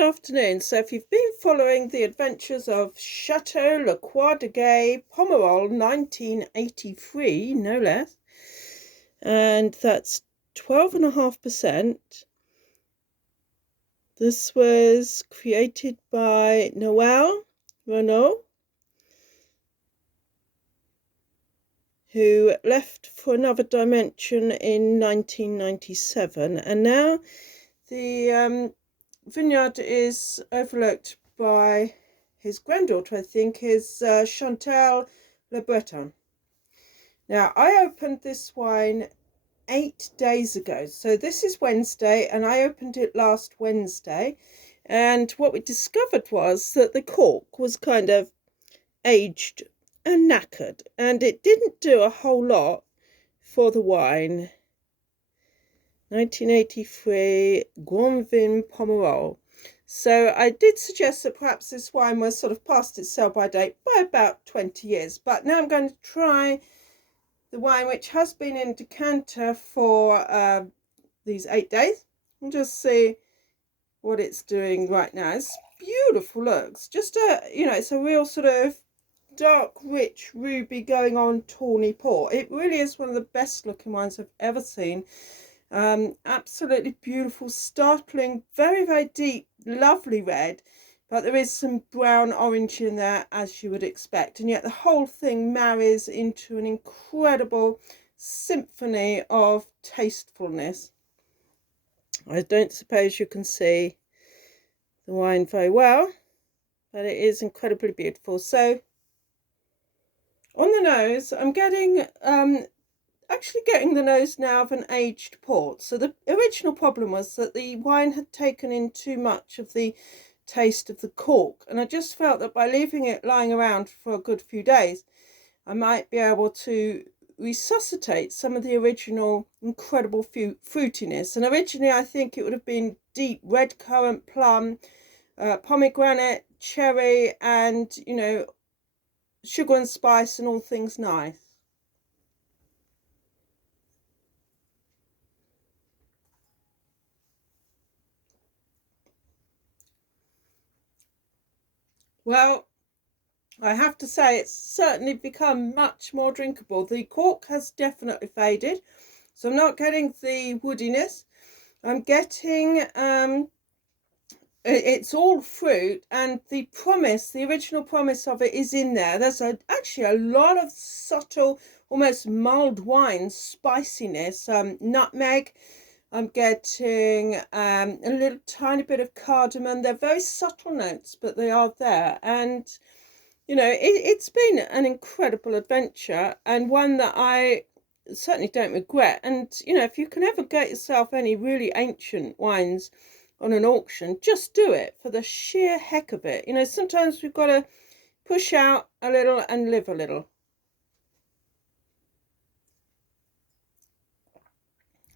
afternoon. So if you've been following the adventures of Château, LaCroix de Gay Pomerol, 1983, no less, and that's 12.5%. This was created by Noel Renaud, who left for another dimension in 1997, and now the vineyard is overlooked by his granddaughter, I think, is Château Le Breton. Now, I opened this wine 8 days ago. So this is Wednesday, and I opened it last Wednesday. And what we discovered was that the cork was kind of aged and knackered, and it didn't do a whole lot for the wine. 1983 Grand Vin Pomerol. So I did suggest that perhaps this wine was sort of past its sell-by date by about 20 years. But now I'm going to try the wine, which has been in decanter for these 8 days, and just see what it's doing right now. It's beautiful looks. Just it's a real sort of dark, rich ruby going on tawny pour. It really is one of the best looking wines I've ever seen. Absolutely beautiful, startling, very, very deep, lovely red, but there is some brown orange in there, as you would expect, and yet the whole thing marries into an incredible symphony of tastefulness. I don't suppose you can see the wine very well, but it is incredibly beautiful. So on the nose, I'm getting actually getting the nose now of an aged port. So the original problem was that the wine had taken in too much of the taste of the cork, and I just felt that by leaving it lying around for a good few days, I might be able to resuscitate some of the original incredible fruitiness. And originally I think it would have been deep red currant, plum, pomegranate, cherry, and sugar and spice and all things nice. Well, I have to say it's certainly become much more drinkable. The cork has definitely faded, so I'm not getting the woodiness. I'm getting it's all fruit, and the original promise of it is in there. There's actually a lot of subtle, almost mulled wine spiciness, nutmeg. I'm getting a little tiny bit of cardamom. They're very subtle notes, but they are there. And, it's been an incredible adventure, and one that I certainly don't regret. And, if you can ever get yourself any really ancient wines on an auction, just do it for the sheer heck of it. Sometimes we've got to push out a little and live a little.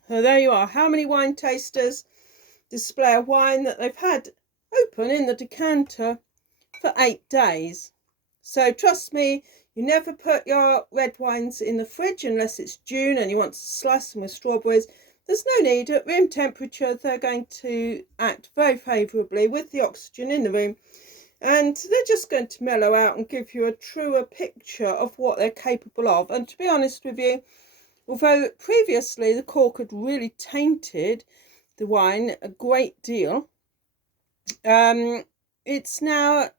So there you are. How many wine tasters display a wine that they've had open in the decanter for 8 days? So trust me, you never put your red wines in the fridge unless it's June and you want to slice them with strawberries. There's no need. At room temperature, they're going to act very favourably with the oxygen in the room, and they're just going to mellow out and give you a truer picture of what they're capable of. And to be honest with you, although previously the cork had really tainted the wine a great deal, it's now,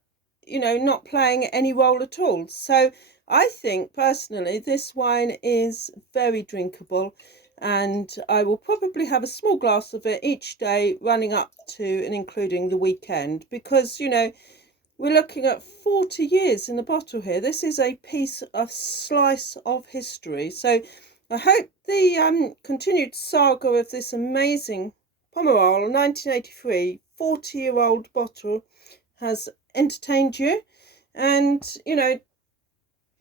not playing any role at all. So I think personally this wine is very drinkable, and I will probably have a small glass of it each day running up to and including the weekend, because, we're looking at 40 years in the bottle here. This is a slice of history. So I hope the continued saga of this amazing Pomerol 1983 40-year-old bottle has entertained you. And,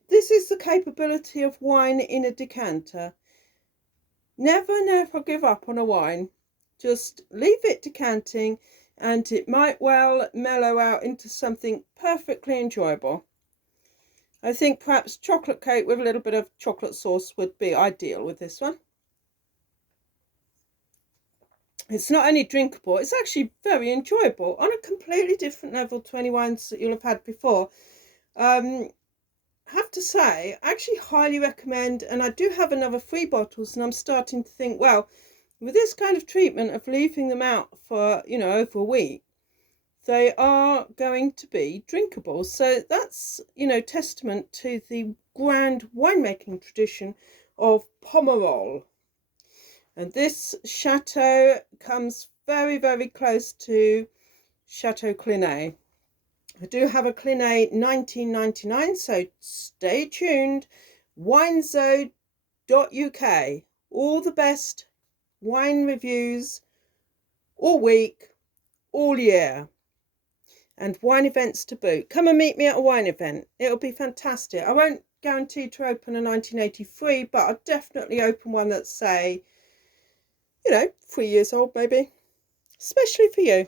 this is the capability of wine in a decanter. Never give up on a wine. Just leave it decanting, and it might well mellow out into something perfectly enjoyable. I think perhaps chocolate cake with a little bit of chocolate sauce would be ideal with this one. It's not only drinkable, it's actually very enjoyable on a completely different level to any wines that you'll have had before. Have to say, I actually highly recommend, and I do have another 3 bottles, and I'm starting to think, well, with this kind of treatment of leaving them out for, over a week, they are going to be drinkable. So that's, testament to the grand winemaking tradition of Pomerol. And this chateau comes very, very close to Château Clinet. I do have a Clinet 1999, so stay tuned. Winezo.uk. All the best wine reviews all week, all year. And wine events to boot. Come and meet me at a wine event. It'll be fantastic. I won't guarantee to open a 1983, but I'll definitely open one that's, say, 3 years old maybe. Especially for you.